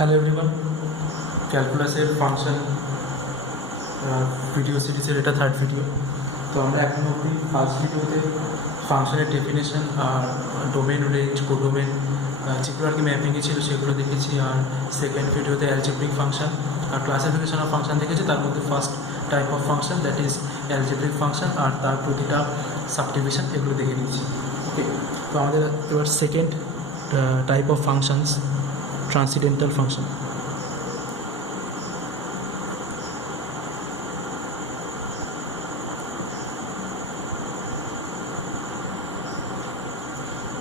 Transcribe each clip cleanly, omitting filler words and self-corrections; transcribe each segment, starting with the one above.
Hello everyone, ক্যালকুলাসের function video সিরিজের এটা third video. তো আমরা এখন অবধি ফার্স্ট ভিডিওতে ফাংশনের ডেফিনেশন আর ডোমেন রেঞ্জ কোডোমেন যেগুলো আর কি ম্যাপিংয়ে ছিল সেগুলো দেখেছি। আর সেকেন্ড ভিডিওতে অ্যালজেব্রিক ফাংশন আর ক্লাসিফিকেশন অফ ফাংশন দেখেছি। তার মধ্যে first type of function that is algebraic function আর তার প্রতিটা সাবডিভিশন এগুলো দেখে নিয়েছি। ওকে, তো আমাদের এবার second type of functions, transcendental function.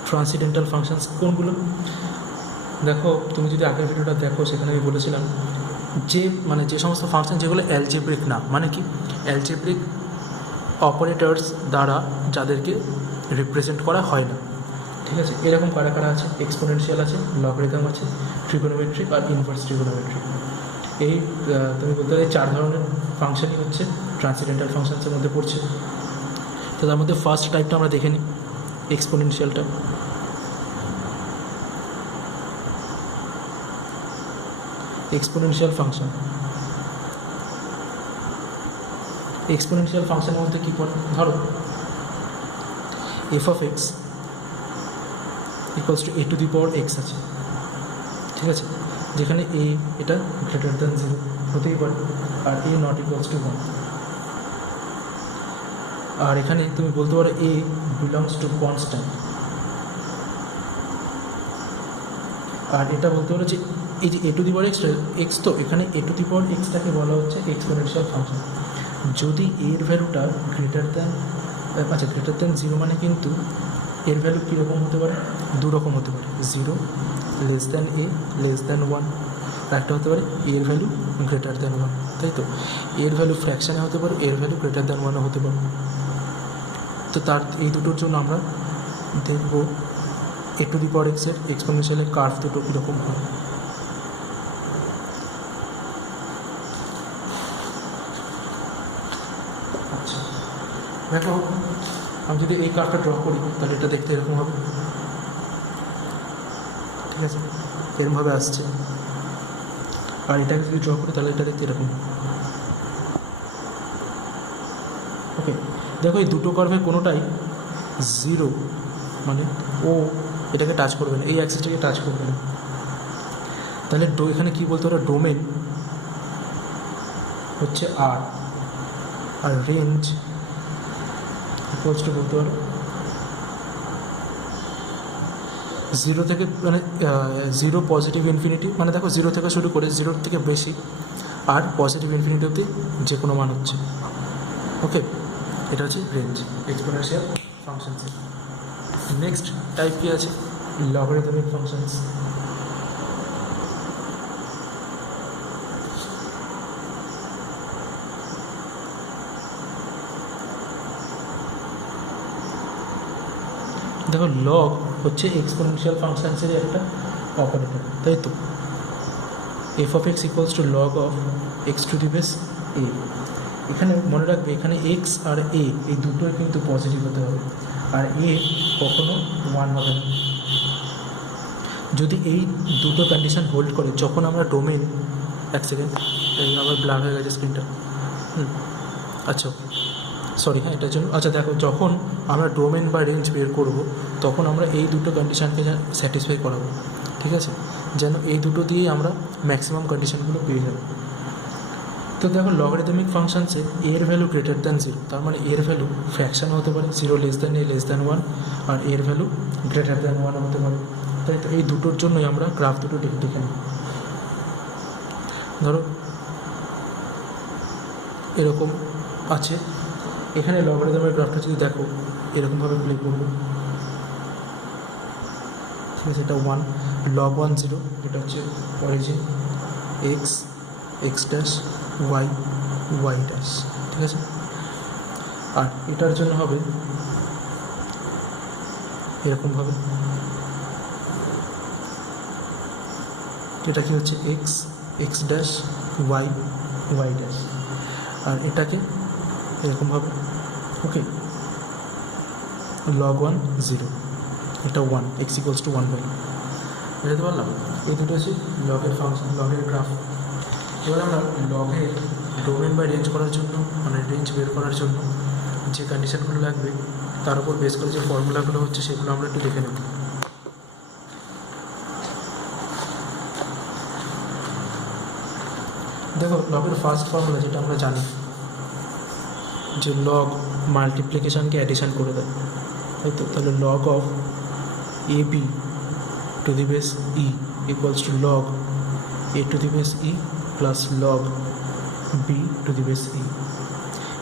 Transcendental functions কোনগুলো? দেখো, তুমি যদি আগের ভিডিওটা দেখো সেখানে আমি বলেছিলাম যে সমস্ত ফাংশন যেগুলো অ্যালজেব্রিক না, মানে কি অ্যালজেব্রিক অপারেটরস দ্বারা যাদেরকে রিপ্রেজেন্ট করা হয় না। ঠিক আছে, এরকম কারা কারা আছে? এক্সপোনেনশিয়াল আছে, লগারিদম আছে, ট্রিগোনোমেট্রিক আর ইনভার্স ট্রিগোনোমেট্রিক। এই তুমি বলতে পারো এই চার ধরনের ফাংশনই হচ্ছে ট্রান্সিডেন্টাল ফাংশনসের মধ্যে পড়ছে। তো তার মধ্যে ফার্স্ট টাইপটা আমরা দেখে নিই, এক্সপোনেনশিয়ালটা। এক্সপোনেনশিয়াল ফাংশন, এক্সপোনেনশিয়াল ফাংশনের মধ্যে কী পড়ে? ধরো F of x equals two A to the power x আছে, ঠিক আছে, যেখানে এ এটা গ্রেটার দ্যান 0 হতেই পারে আর এ নট ইকুয়ালস টু 1। আর এখানে তুমি বলতে পারো এ বিলংস টু কনস্ট্যান্ট। আর এটা বলতে পারো যে এই যে এ টু দি পাওয়ার এক্স, তো এখানে এ টু দি পাওয়ার এক্সটাকে বলা হচ্ছে এক্সপোনেনশিয়াল ফাংশন। যদি এর ভ্যালুটা গ্রেটার দ্যান 0 মানে কিন্তু এর ভ্যালু কীরকম হতে পারে? দু রকম হতে পারে, 0 less than a less than 1, আর একটা হতে পারে এর ভ্যালু গ্রেটার দ্যান 1, তাই তো? এর ভ্যালু ফ্র্যাকশানে হতে পারে, এর ভ্যালু গ্রেটার দ্যান 1 হতে পারে। তো তার এই দুটোর জন্য আমরা দেখব এ টু দি পাওয়ার এক্সের এক্সপোনেনশিয়ালের কার্ভ দুটো কীরকম হয়। আচ্ছা, দেখো, আমি যদি এই কার্ভটা ড্র করি তাহলে এটা দেখতে এরকম হবে, ঠিক আছে, এরকমভাবে আসছে। আর এটাকে যদি ড্র করি তাহলে এটা দেখতে এরকম। ওকে, দেখো এই দুটো কার্ভের কোনোটাই 0 মানে ও এটাকে টাচ করবে না, এই অ্যাক্সিসটাকে টাচ করবে না। তাহলে এখানে কী বলতে পারো? ডোমেন হচ্ছে আর, আর রেঞ্জ ইকুয়ালস টু বলতে পারো 0 থেকে মানে 0 পজিটিভ ইনফিনিটি, মানে দেখো 0 থেকে শুরু করে 0 থেকে বেশি আর পজিটিভ ইনফিনিটি অবধি যে কোনো মান হচ্ছে। ওকে, এটা হচ্ছে range exponential functions. Next type কী আছে? Logarithmic functions. দেখো, লগ হচ্ছে এক্সপোনেনশিয়াল ফাংশনসের একটা অপারেটর, তাই তো? F of x equals to log of x to the base a. এখানে মনে রাখবে, এখানে এক্স আর এ এই দুটোই কিন্তু পজিটিভ হতে হবে, আর এ কখনো 1 হবে না। যদি এই দুটো কন্ডিশন হোল্ড করে, যখন আমরা ডোমেন, এক সেকেন্ড, এই আবার ব্লার হয়ে গেছে স্ক্রিনটা, আচ্ছা সরি, হ্যাঁ এটার জন্য। আচ্ছা দেখো, যখন আমরা ডোমেন বা রেঞ্জ বের করব তখন আমরা এই দুটো কন্ডিশানকে স্যাটিসফাই করাবো, ঠিক আছে, যেন এই দুটো দিয়েই আমরা ম্যাক্সিমাম কন্ডিশানগুলো পেয়ে যাব। তো দেখো, লগারিদমিক ফাংশনসে এর ভ্যালু গ্রেটার দ্যান 0, তার মানে এর ভ্যালু ফ্র্যাকশান হতে পারে 0 less than a less than 1, আর এর ভ্যালু গ্রেটার দ্যান 1 হতে পারে, তাই তো? এই দুটোর জন্যই আমরা গ্রাফ দুটো দেখে নিই। ধরো এরকম আছে, এখানে লগারিদমের গ্রাফটা যদি দেখো এরকমভাবে প্লে করবো, ঠিক আছে, এটা 1 log 1 0, এটা হচ্ছে origin x x dash y y dash, ঠিক আছে। আর এটার জন্য হবে এরকমভাবে, এটা কি হচ্ছে x x dash y y dash, আর এটাকে এরকমভাবে। ওকে, log 1 0, এটা 1, এক্স ইকুয়ালস টু 1 ভ্যালু। বুঝতে পারলাম? এই দুটো হচ্ছে লগের ফাংশন, লগের গ্রাফ। এবার আমরা লগের ডোমেন বা রেঞ্জ করার জন্য, মানে রেঞ্জ বের করার জন্য যে কন্ডিশনগুলো লাগবে তার উপর বেস করে যে ফর্মুলাগুলো হচ্ছে সেগুলো আমরা একটু দেখে নেব। দেখো, লগের ফার্স্ট ফর্মুলা যেটা আমরা জানি যে লগ মাল্টিপ্লিকেশানকে অ্যাডিশান করে দেয়, তাই তো? তাহলে log of a b to the base e equals to log a to the base e plus log b to the base e.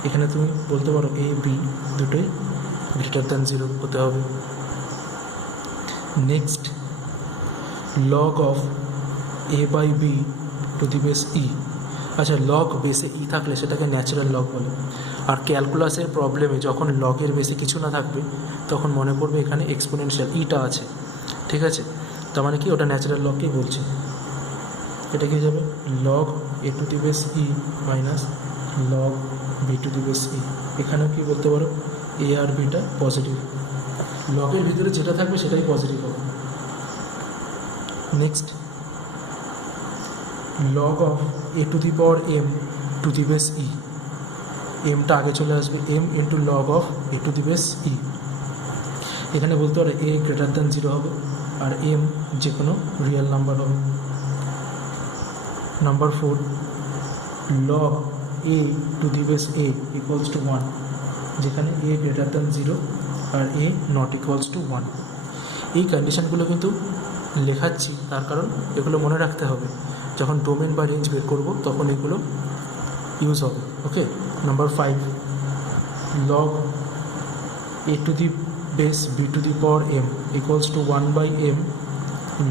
এখানে তুমি বলতে পারো এ বি দুটোই গ্রেটার দ্যান 0 হতে হবে। Next, log of a by b to the base e. আচ্ছা, log বেসে ই থাকলে সেটাকে ন্যাচারাল লগ বলে। আর ক্যালকুলাসের প্রবলেমে যখন লগের বেসে কিছু না থাকবে তখন মনে করবে এখানে এক্সপোনেনশিয়াল ইটা আছে, ঠিক আছে? তার মানে কি, ওটা ন্যাচারাল লগকেই বলছে। এটা কি যাবে? Log a to the base e minus log b to the base e. এখানেও কি বলতে পারো, এ আর বিটা পজিটিভ, লগের ভিতরে যেটা থাকবে সেটাই পজিটিভ হবে। Next, log of a to the power m to the base e. এমটা আগে চলে আসবে, m into log of a to the base e. এখানে বলতে পারো এ গ্রেটার দ্যান 0 হবে আর এম যে কোনো রিয়েল নাম্বার হবে। Number 4, log a to the base a equals to 1, যেখানে এ গ্রেটার দ্যান 0 আর এ নট ইকুয়ালস টু 1। এই কন্ডিশনগুলো কিন্তু লেখাচ্ছি তার কারণ এগুলো মনে রাখতে হবে, যখন ডোমেন বা রেঞ্জ বের করব তখন এগুলো ইউজ হবে। Okay. Number 5, log a to the base b to the power m equals to 1 by m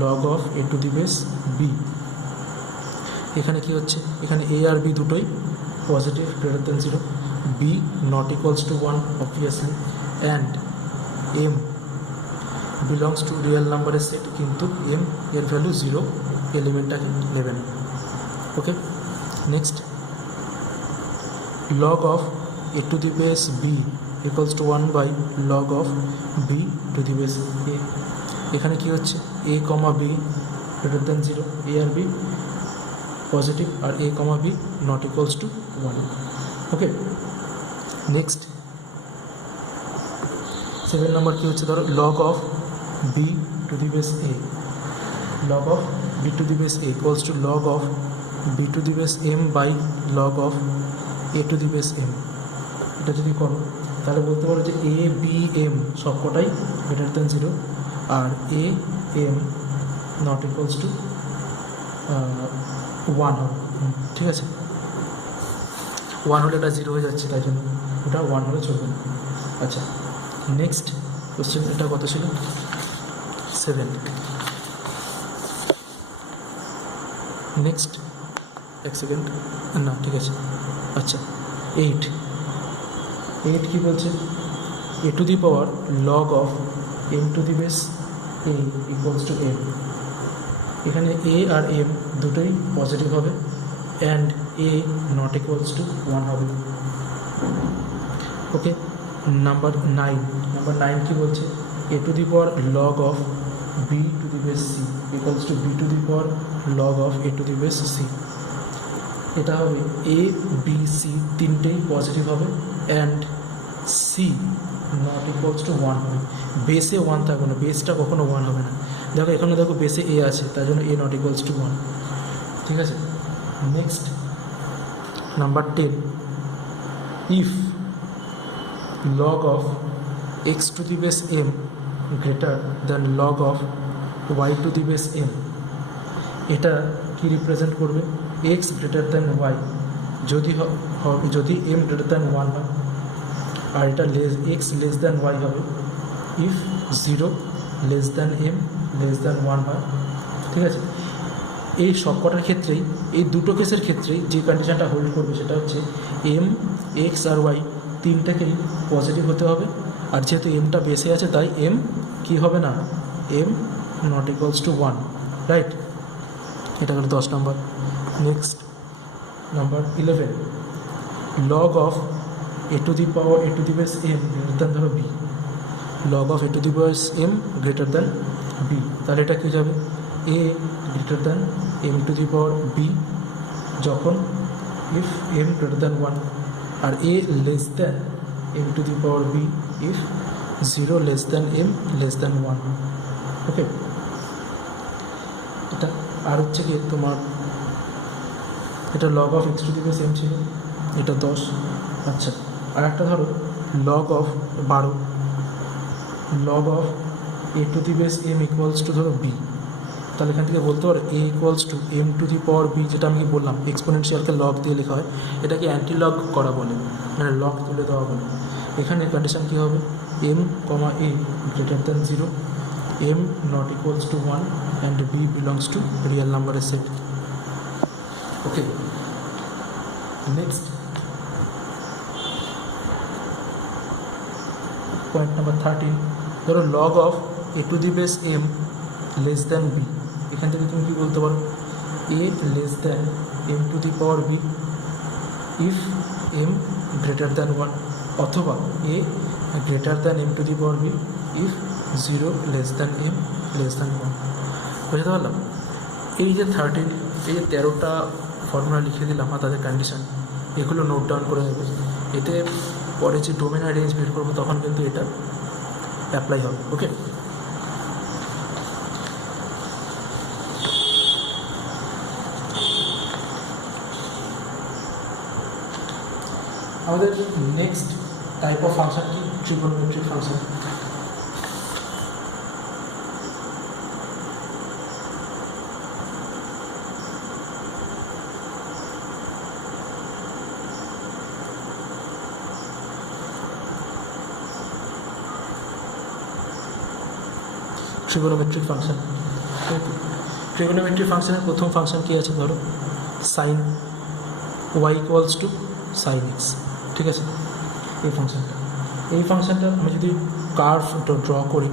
log of a to the base b. এখানে কি হচ্ছে, এখানে এ আর বি দুটোই positive greater than 0, b not equals to 1 obviously, and m belongs to real নাম্বারের set, কিন্তু m এর value 0, এলিমেন্টটাকে নেবে না। Okay. Next, log of a to the base B equals to 1 by log of b to the base a. এখানে কি হচ্ছে, a comma b greater than 0, a আর বি পজিটিভ আর a comma b not equals to 1। Okay. Next 7 number কী হচ্ছে, ধরো log of b to the base a, log of b to the base a equals to log of b to the base m by log of a to the base M. এটা যদি করো তাহলে বলতে পারো যে a b m সবকটাই greater than 0 আর a m not equals to 1 হবে। ঠিক আছে, 1 হলে এটা 0 হয়ে যাচ্ছে, তাই জন্য ওটা 1 হলে চলবে না। আচ্ছা, নেক্সট কোশ্চেন, এটা কত ছিল, 7। নেক্সট, এক সেকেন্ড, না ঠিক আছে, আচ্ছা 8 কী বলছে, a to the power log of m to the base a equals to m. এখানে এ আর এম দুটোই পজিটিভ হবে and a not equals to 1 হবে। ওকে। নাম্বার 9 কী বলছে, a to the power log of b to the base c equals to b to the power log of a to the base c. এটা হবে a b c তিনটেই positive হবে and C not equals to 1 হবে। বেসে 1 থাকবে না, বেসটা কখনো 1 হবে না। দেখো এখানে দেখো বেসে এ আছে, তাই জন্য এ নট ইকুয়ালস টু 1। ঠিক আছে। Next number 10, if log of x to the base m greater than log of y to the base m, এটা কি রিপ্রেজেন্ট করবে, x গ্রেটার দ্যান y যদি m গ্রেটার দ্যান 1 হয়, আর এটা x লেস দ্যান y হবে if 0 less than m less than 1 হয়। ঠিক আছে, এই সবকটার ক্ষেত্রেই, এই দুটো কেসের ক্ষেত্রেই যে কন্ডিশনটা হোল্ড করবে সেটা হচ্ছে m, x আর y তিনটাকেই পজিটিভ হতে হবে। আর যেহেতু এমটা বেসে আছে তাই এম কি হবে না, m not equals to 1, right? এটা হলো 10 number. Next number 11, log of a to the power a to the base m greater than, ধরো b, log of a to the base m greater than b, তাহলে এটা কী যাবে, a greater than m to the power b যখন if m greater than 1, আর a less than m to the power b if 0 less than m less than 1। Okay, এটা আর হচ্ছে কি তোমার এটা log of x to the base m ছিল, এটা 10। আচ্ছা, আর একটা ধরো log of 12, log of a to the base m equals to ধরো বি। তাহলে এখান থেকে বলতে পারো a equals to m to the power b, যেটা আমি বললাম এক্সপোনেনশিয়ালকে লগ দিয়ে লেখা হয়, এটাকে অ্যান্টি লগ করা বলে, মানে লগ তুলে দেওয়া বলে। এখানে কন্ডিশন কী হবে, m comma a greater than 0, m not equals to 1 and b belongs to real নাম্বারের set. Okay, next point number 13, ধরো log of a to the base m less than b. এখান থেকে তুমি কী বলতে পারো, a less than m to the power b if m greater than 1, অথবা a greater than m to the power b if 0 less than m less than 1। বুঝতে পারলাম? এই যে 13, এই যে 13টা ফর্মুলা লিখে দিলাম আর তাদের কন্ডিশন, এগুলো নোট ডাউন করে নেবে। এতে পরে যে ডোমেন আর রেঞ্জ বের করবো তখন কিন্তু এটা অ্যাপ্লাই হবে। ওকে, আমাদের নেক্সট টাইপ অফ ফাংশন কি, trigonometric function. Trigonometric function, trigonometric ফাংশনের প্রথম ফাংশন কী আছে, ধরো sine y equals to sine x. ঠিক আছে, এই ফাংশনটা আমি যদি কার্ভ ড্র করি,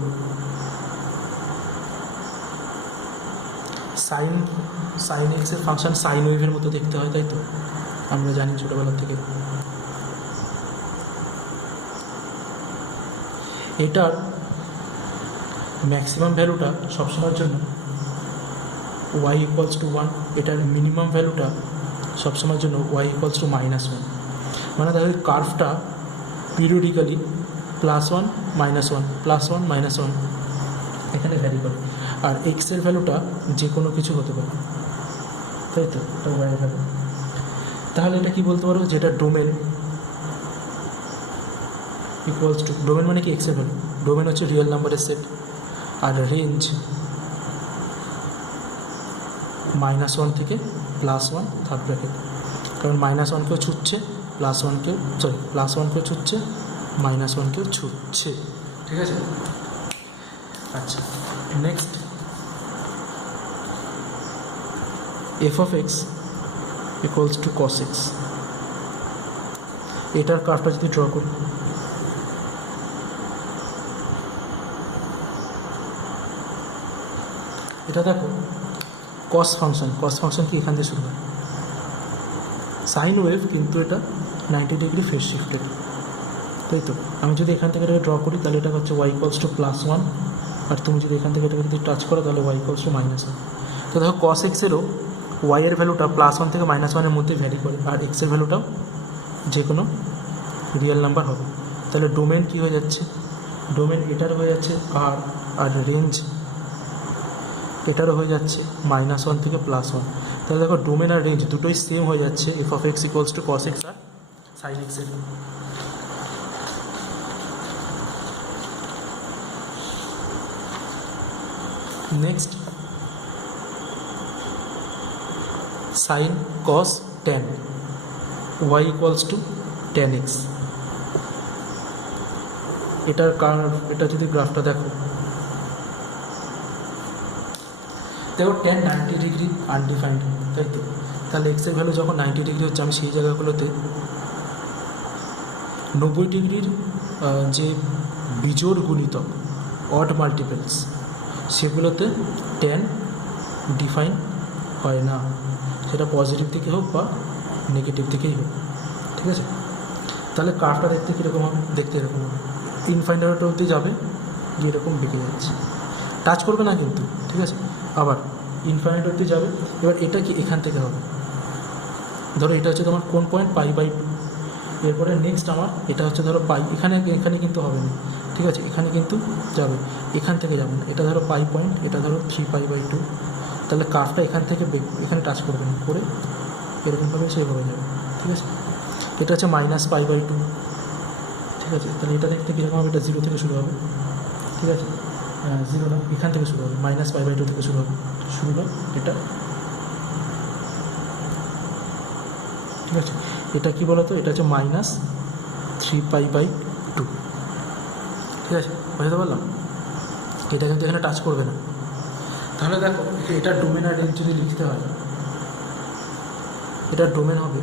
সাইন এক্সের ফাংশন সাইন ওয়েভের মতো দেখতে হয়, তাই তো আমরা জানি ছোটোবেলা থেকে। এটার ম্যাক্সিমাম ভ্যালুটা সবসময়ের জন্য ওয়াই ইকুয়ালস টু 1, এটার মিনিমাম ভ্যালুটা সবসময়ের জন্য ওয়াই ইকুয়ালস টু -1। মানে দেখো কার্ভটা পিরিয়ডিক্যালি +1 -1 +1 -1 এখানে ভ্যারি করে, আর এক্সের ভ্যালুটা যে কোনো কিছু হতে পারে, তাই তো, এটা ওয়াইয়ের ভ্যালু। তাহলে এটা কি বলতে পারো, যেটা ডোমেন ইকুয়ালস টু, ডোমেন মানে কি এক্সের ভ্যালু, ডোমেন হচ্ছে রিয়েল নাম্বারের সেট, আর রেঞ্জ -1 থেকে +1 থার্ড ব্র্যাকেট, কারণ -1কেও ছুটছে +1কেও ছুটছে, -1কেও ছুটছে। ঠিক আছে, আচ্ছা next f of x equals to cos x. এটার কার্ভটা যদি ড্র করি, এটা দেখো কস ফাংশন কি এখান থেকে শুরু হয়, সাইন ওয়েভ, কিন্তু এটা 90 ডিগ্রি ফেজ শিফটেড, তাই তো। আমি যদি এখান থেকে এটাকে ড্র করি তাহলে এটা হচ্ছে ওয়াই ইকুয়ালস টু +1, আর তুমি যদি এখান থেকে এটাকে যদি টাচ করো তাহলে ওয়াই ইকুয়ালস টু -1। তো দেখো কস এক্সেরও ওয়াইয়ের ভ্যালুটা +1 থেকে -1-এর মধ্যে ভ্যারি করে, আর এক্সের ভ্যালুটাও যে কোনো রিয়েল নাম্বার হবে। তাহলে ডোমেন কী হয়ে যাচ্ছে, ডোমেন এটার হয়ে যাচ্ছে আর রেঞ্জ এটারও হয়ে যাচ্ছে -1 থেকে +1। তাহলে দেখো ডোমেন আর রেঞ্জ দুটোই সেম হয়ে যাচ্ছে f of x equals to cos x আর সাইন এক্সের। Next sine cos tan y equals to tan x. এটার এটা যদি গ্রাফটা দেখো ট্যান 90 ডিগ্রি আনডিফাইন্ড, তাই তো। তাহলে এক্সের ভ্যালু যখন 90 ডিগ্রি হচ্ছে, আমি সেই জায়গাগুলোতে 90 ডিগ্রির যে বিজোড় গুণিতক অড মাল্টিপলস সেগুলোতে ট্যান ডিফাইন হয় না, সেটা পজিটিভ দিকে হোক বা নেগেটিভ দিকেই হোক। ঠিক আছে, তাহলে কার্ভটা দেখতে কীরকম হবে, দেখতে এরকম হবে, ইনফাইনাইট অবধি যাবে, গিয়ে এরকম বেঁকে যাচ্ছে, টাচ করবে না কিন্তু। ঠিক আছে, আবার ইনফাইনাইট অবধি যাবে। এবার এটা কি এখান থেকে হবে, ধরো এটা হচ্ছে তোমার কোন পয়েন্ট π/2, এরপরে নেক্সট আমার এটা হচ্ছে ধরো পাই, এখানে এখানে কিন্তু হবে না, ঠিক আছে, এখানে কিন্তু যাবে, এখান থেকে যাবে না, এটা ধরো পাই পয়েন্ট, এটা ধরো 3π/2, তাহলে কার্ভটা এখান থেকে এখানে টাচ করবে না, করে এরকমভাবে সেইভাবে যাবে, ঠিক আছে। এটা হচ্ছে -π/2, ঠিক আছে, তাহলে এটা দেখতে কীরকম হবে, এটা 0 থেকে শুরু হবে, ঠিক আছে, 0 না, এখান থেকে শুরু হবে, -π/2 থেকে শুরু হবে, শুরু হবে এটা, ঠিক আছে। এটা কী বলো তো, এটা হচ্ছে -3π/2, ঠিক আছে, বুঝতে পারলাম। এটা কিন্তু এখানে টাচ করবে না। তাহলে দেখো এটা ডোমেন আর রেঞ্জ যদি লিখতে হয়, এটা ডোমেন হবে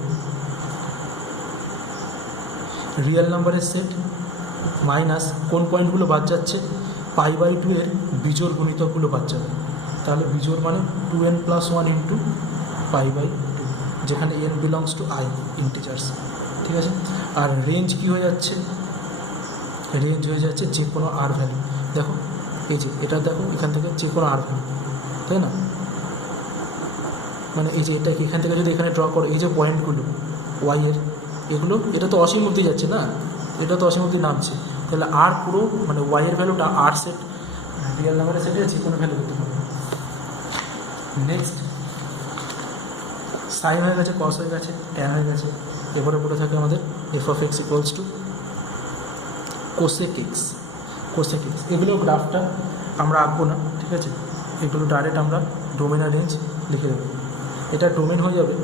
রিয়েল নাম্বারের সেট মাইনাস কোন পয়েন্টগুলো বাদ যাচ্ছে, π/2 এর বিজোড় গুণিতকগুলো বাদ যাবে। তাহলে বিজোড় মানে 2n+1 ইন্টু π/2, যেখানে n belongs two i integers, ঠিক আছে। আর রেঞ্জ কী হয়ে যাচ্ছে, রেঞ্জ হয়ে যাচ্ছে যে কোনো আর ভ্যালু। দেখো এই যে এটা দেখো এখান থেকে যে কোনো আর ভ্যালু, তাই না, মানে এই যে এটাকে এখান থেকে যদি এখানে ড্র করো, এই যে পয়েন্টগুলো ওয়াইয়ের এগুলো, এটা তো অসীম অবধি যাচ্ছে না, এটা তো অসীম অবধি নামছে, তাহলে আর পুরো মানে ওয়াইয়ের ভ্যালুটা আর সেট রিয়েল নাম্বারের সেটে যে কোনো ভ্যালু হতে পারে। নেক্সট সাইন হয়ে গেছে, কস হয়ে গেছে, ট্যান হয়ে গেছে, এবারে পড়ে থাকে আমাদের f(x) = cosec x, cosec x। এগুলো গ্রাফটা আমরা আঁকবো না, ঠিক আছে, এগুলো ডাইরেক্ট আমরা ডোমেন আর রেঞ্জ লিখে দেবো। এটা ডোমেন হয়ে যাবে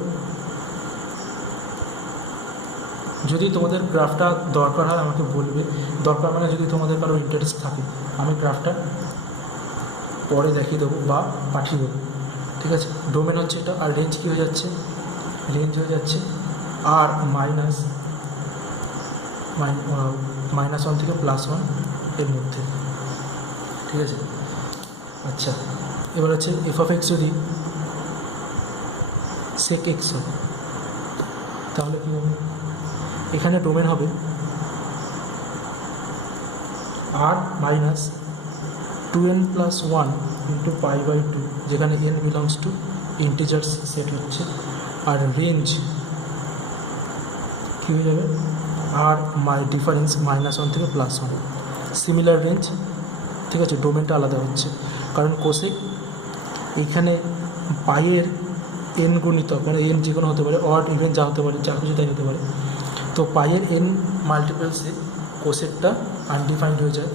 যদি তোমাদের গ্রাফটা দরকার হয় আমাকে বলবে, দরকার মানে যদি তোমাদের কারো ইন্টারেস্ট থাকে, আমি গ্রাফটা পরে দেখিয়ে দেবো বা পাঠিয়ে দেবো, ঠিক আছে। ডোমেন হচ্ছে এটা, আর রেঞ্জ কী হয়ে যাচ্ছে, রেঞ্জ হয়ে যাচ্ছে আর -1 থেকে +1 এর মধ্যে, ঠিক আছে। আচ্ছা, এবার হচ্ছে f(x) যদি sec x হয় তাহলে কী হবে, এখানে ডোমেন হবে r -2n+1 ইন্টু π/2, যেখানে n belongs to integers set হচ্ছে, আর রেঞ্জ কী হয়ে যাবে আর ডিফারেন্স -1 থেকে +1, সিমিলার রেঞ্জ, ঠিক আছে। ডোমেনটা আলাদা হচ্ছে কারণ কোসেক এইখানে পাইয়ের n গুণিতক, মানে n যে কোনো হতে পারে, অড ইভেন যা হতে পারে, যা কিছু তাই হতে পারে, তো পাইয়ের n মাল্টিপলসে কোসেকটা আনডিফাইন্ড হয়ে যায়,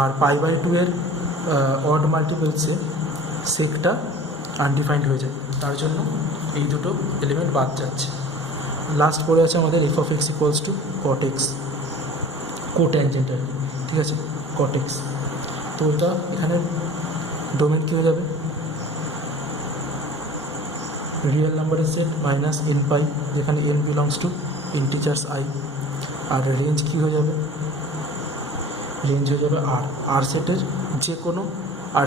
আর π/2 এর অড মাল্টিপলসে সেকটা আনডিফাইন্ড হয়ে যায়, তার জন্য এই দুটো এলিমেন্ট বাদ যাচ্ছে। লাস্ট পড়ে আছে আমাদের f(x) = cot x, কোট্যানজেন্ট আর কি, ঠিক আছে, cot x। তো এটা এখানে ডোমেন কী হয়ে যাবে, রিয়েল নাম্বারের সেট -nπ, যেখানে n belongs to integers i, আর রেঞ্জ কী হয়ে যাবে, রেঞ্জ হয়ে যাবে আর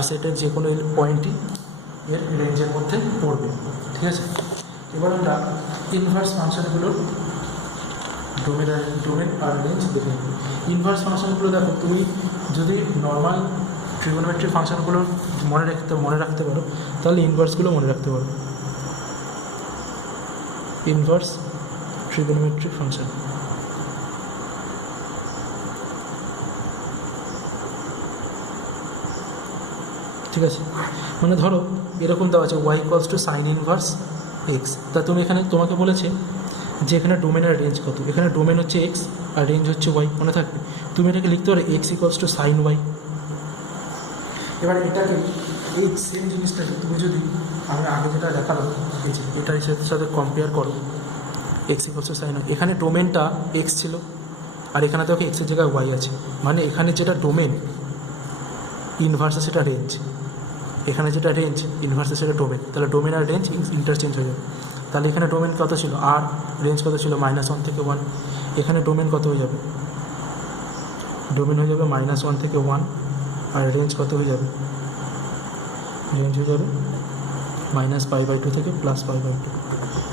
সেটের যে কোনো পয়েন্টই এর রেঞ্জের মধ্যে পড়বে, ঠিক আছে। এবার আমরা ইনভার্স ফাংশনগুলোর ডোমেন আর রেঞ্জ দেখে নেব। ইনভার্স ফাংশনগুলো দেখো, তুমি যদি নর্মাল ট্রিগোনোমেট্রি ফাংশনগুলো মনে রাখতে পারো, তাহলে ইনভার্সগুলো মনে রাখতে পারো। ইনভার্স ট্রিগোনোমেট্রি ফাংশন, ঠিক আছে, মানে ধরো এরকম দেওয়া আছে y = sin ইনভার্স x, তা তুমি এখানে তোমাকে বলেছে যে এখানে ডোমেন আর রেঞ্জ কত, এখানে ডোমেন হচ্ছে x আর রেঞ্জ হচ্ছে y, মনে থাকবে। তুমি এটাকে লিখতে পারো x = sin y। এবার এটাকে এই সেম জিনিসটাকে তুমি যদি আমি আগে যেটা দেখালাম এই যে এটার সাথে কম্পেয়ার করো, x = sin y, এখানে ডোমেনটা x ছিল আর এখানে দেখো x এর জায়গায় y আছে, মানে এখানে যেটা ডোমেন ইনভার্সে সেটা রেঞ্জ, এখানে যেটা রেঞ্জ ইনভার্সে সেটা ডোমেন, তাহলে ডোমেন আর রেঞ্জ ইন্টারচেঞ্জ হয়ে যাবে। তাহলে এখানে ডোমেন কত ছিল আর রেঞ্জ কত ছিল -1 থেকে 1, এখানে ডোমেন কত হয়ে যাবে, ডোমেন হয়ে যাবে -1 থেকে 1, আর রেঞ্জ কত হয়ে যাবে, রেঞ্জ হয়ে যাবে -π/2 থেকে +π/2,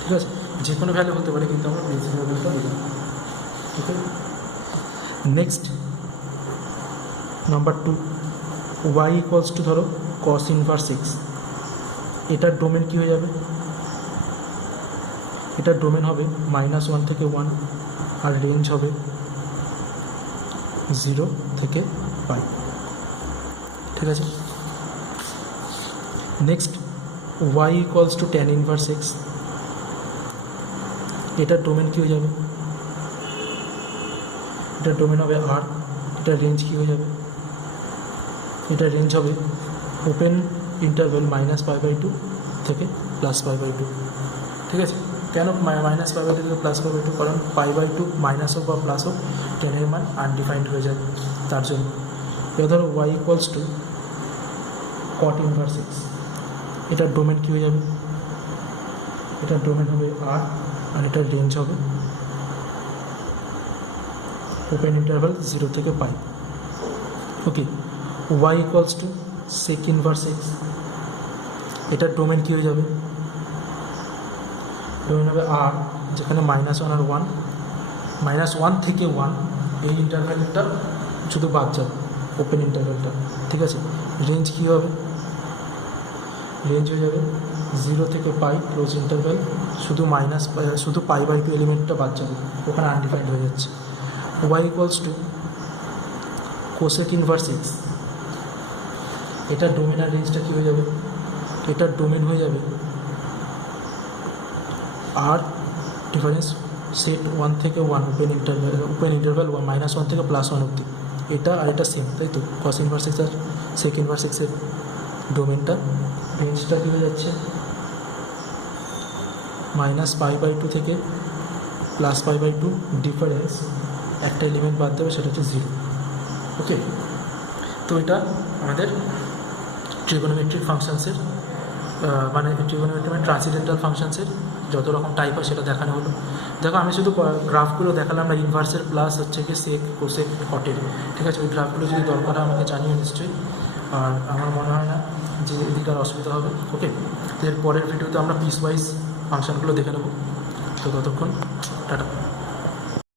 ঠিক আছে। যে কোনো ভ্যালু হতে পারে, কিন্তু আমরা প্রিন্সিপাল ভ্যালুটা দিলাম, ঠিক আছে। নেক্সট নাম্বার 2, y = ধরো cos ইনভার্স x, এটার ডোমেন কী হয়ে যাবে, এটার ডোমেন হবে -1 থেকে 1, আর রেঞ্জ হবে 0 থেকে পাই। ঠিক আছে, next y equals to tan inverse x, এটার ডোমেন কী হয়ে যাবে, এটার ডোমেন হবে r, এটার রেঞ্জ কী হয়ে যাবে, এটার রেঞ্জ হবে ওপেন ইন্টারভেল -π/2 থেকে +π/2। ঠিক আছে, কেন -π/2 থেকে +π/2? কারণ π/2 মাইনাস হোক বা প্লাস হোক টেনের মান আনডিফাইন্ড হয়ে যায়, তার জন্য। এবার ধরো y equals to cot inverse x, এটার ডোমেন কী হয়ে যাবে, এটার ডোমেন হবে r, আর এটার রেঞ্জ হবে ওপেন ইন্টারভেল 0 থেকে পাই। ওকে, y equals to sec inverse x, এটার ডোমেন কী হয়ে যাবে, ডোমেন হবে r, যেখানে -1 আর 1, -1 থেকে 1 এই ইন্টারভ্যালটা শুধু বাদ যাবে, ওপেন ইন্টারভ্যালটা। ঠিক আছে, রেঞ্জ কী হবে, রেঞ্জ হয়ে যাবে 0 থেকে পাই ক্লোজ ইন্টারভ্যাল, শুধু π/2 এলিমেন্টটা বাদ যাবে, ওখানে আনডিফাইন্ড হয়ে যাচ্ছে। y equals to cosec inverse x, এটার ডোমেন আর রেঞ্জটা কী হয়ে যাবে, এটার ডোমেন হয়ে যাবে আর ডিফারেন্স সেট 1 থেকে 1 ওপেন ইন্টারভ্যাল -1 থেকে +1 অবধি, এটা আর এটা সেম, তাই তো। কস ইনভার্স এক্স আর সেক ইনভার্স এক্সের ডোমেনটা রেঞ্জটা কী হয়ে যাচ্ছে -π/2 থেকে +π/2, ডিফারেন্স একটা এলিমেন্ট বাদ দেবে, সেটা হচ্ছে 0। ওকে, তো এটা আমাদের ট্রিগোনোমেট্রিক ফাংশনসের মানে ট্রিগোনোমেট্রিক মানে ট্রান্সিডেন্টাল ফাংশনসের যত রকম টাইপ হয় সেটা দেখানো হলো। দেখো, আমি শুধু গ্রাফগুলো দেখালাম না, ইনভার্সের প্লাস হচ্ছে কি সেক, কোসেক, কটের। ঠিক আছে, ওই গ্রাফগুলো যদি দরকার হয় আমাকে জানিও নিশ্চয়ই, আর আমার মনে হয় না যে এদিকে আর অসুবিধা হবে। ওকে, তো এর পরের ভিডিওতে আমরা পিস ওয়াইজ ফাংশনগুলো দেখে নেব। তো ততক্ষণ টাটা।